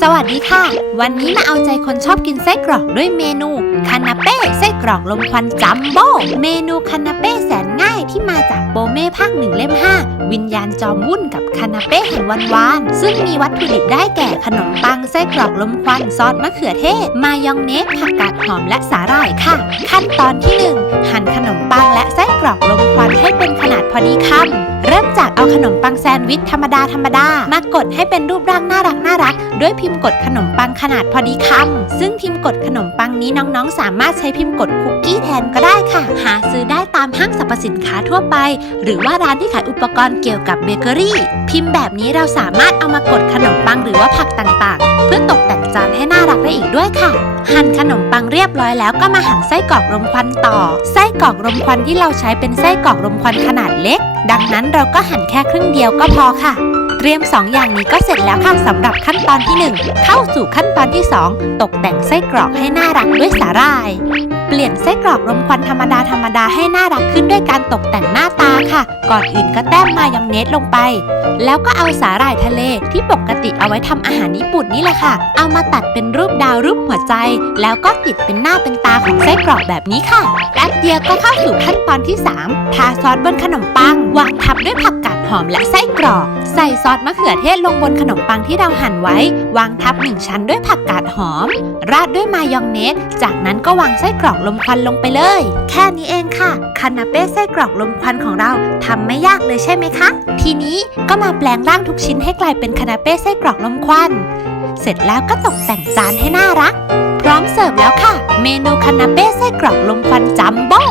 สวัสดีค่ะวันนี้มาเอาใจคนชอบกินไส้กรอกด้วยเมนูคานาเป้ไส้กรอกลมควันจัมโบ้เมนูคานาเป้แสนง่ายที่มาจากโปเม่ภาค1เล่ม5วิญญาณจอมวุ่นกับคานาเป้แห่งวันวานซึ่งมีวัตถุดิบได้แก่ขนมปังไส้กรอกลมควันซอสมะเขือเทศมายองเนสผักกาดหอมและสาหร่ายค่ะขั้นตอนที่1หั่นขนมปังและไส้กรอกลมควันให้เป็นขนาดพอดีคำเริ่มจากเอาขนมปังแซนด์วิชธรรมดามากดให้เป็นรูปร่างน่ารักด้วยพิมพ์กดขนมปังขนาดพอดีคำซึ่งพิมพ์กดขนมปังนี้น้องๆสามารถใช้พิมพ์กดคุกกี้แทนก็ได้ค่ะหาซื้อได้ตามห้างสรรพสินค้าทั่วไปหรือว่าร้านที่ขายอุปกรณ์เกี่ยวกับเบเกอรี่พิมพ์แบบนี้เราสามารถเอามากดขนมปังหรือว่าผักต่างๆเพื่อตกแต่งจานให้น่ารักได้อีกด้วยค่ะหั่นขนมปังเรียบร้อยแล้วก็มาหั่นไส้กรอกลมควันต่อไส้กรอกลมควันที่เราใช้เป็นไส้กรอกลมควันขนาดเล็กดังนั้นเราก็หั่นแค่ครึ่งเดียวก็พอค่ะเตรียม2อย่างนี้ก็เสร็จแล้วค่ะสำหรับขั้นตอนที่1เข้าสู่ขั้นตอนที่2ตกแต่งไส้กรอกให้น่ารักด้วยสาหร่ายเปลี่ยนไส้กรอกลมควันธรรมดาให้น่ารักขึ้นด้วยการตกแต่งหน้าตาค่ะก่อนอื่นก็แต้มมายองเนสลงไปแล้วก็เอาสาหร่ายทะเลที่ปกติเอาไว้ทำอาหารญี่ปุ่นนี่แหละค่ะเอามาตัดเป็นรูปดาวรูปหัวใจแล้วก็ติดเป็นหน้าเป็นตาของไส้กรอกแบบนี้ค่ะแป๊บเดียวก็เข้าสู่ขั้นตอนที่3ทาซอสบนขนมปังวางทับด้วยผักกาดหอมและไส้กรอกใส่ซอสมะเขือเทศลงบนขนมปังที่เราหั่นไว้วางทับ1ชั้นด้วยผักกาดหอมราดด้วยมายองเนสจากนั้นก็วางไส้กรอกลมควันลงไปเลยแค่นี้เองค่ะคานาเป้ไส้กรอกลมควันของเราทำไม่ยากเลยใช่ไหมคะทีนี้ก็มาแปลงร่างทุกชิ้นให้กลายเป็นคานาเป้ไส้กรอกลมควันเสร็จแล้วก็ตกแต่งจานให้น่ารักพร้อมเสิร์ฟแล้วค่ะเมนูคานาเป้ไส้กรอกลมควันจัมโบ้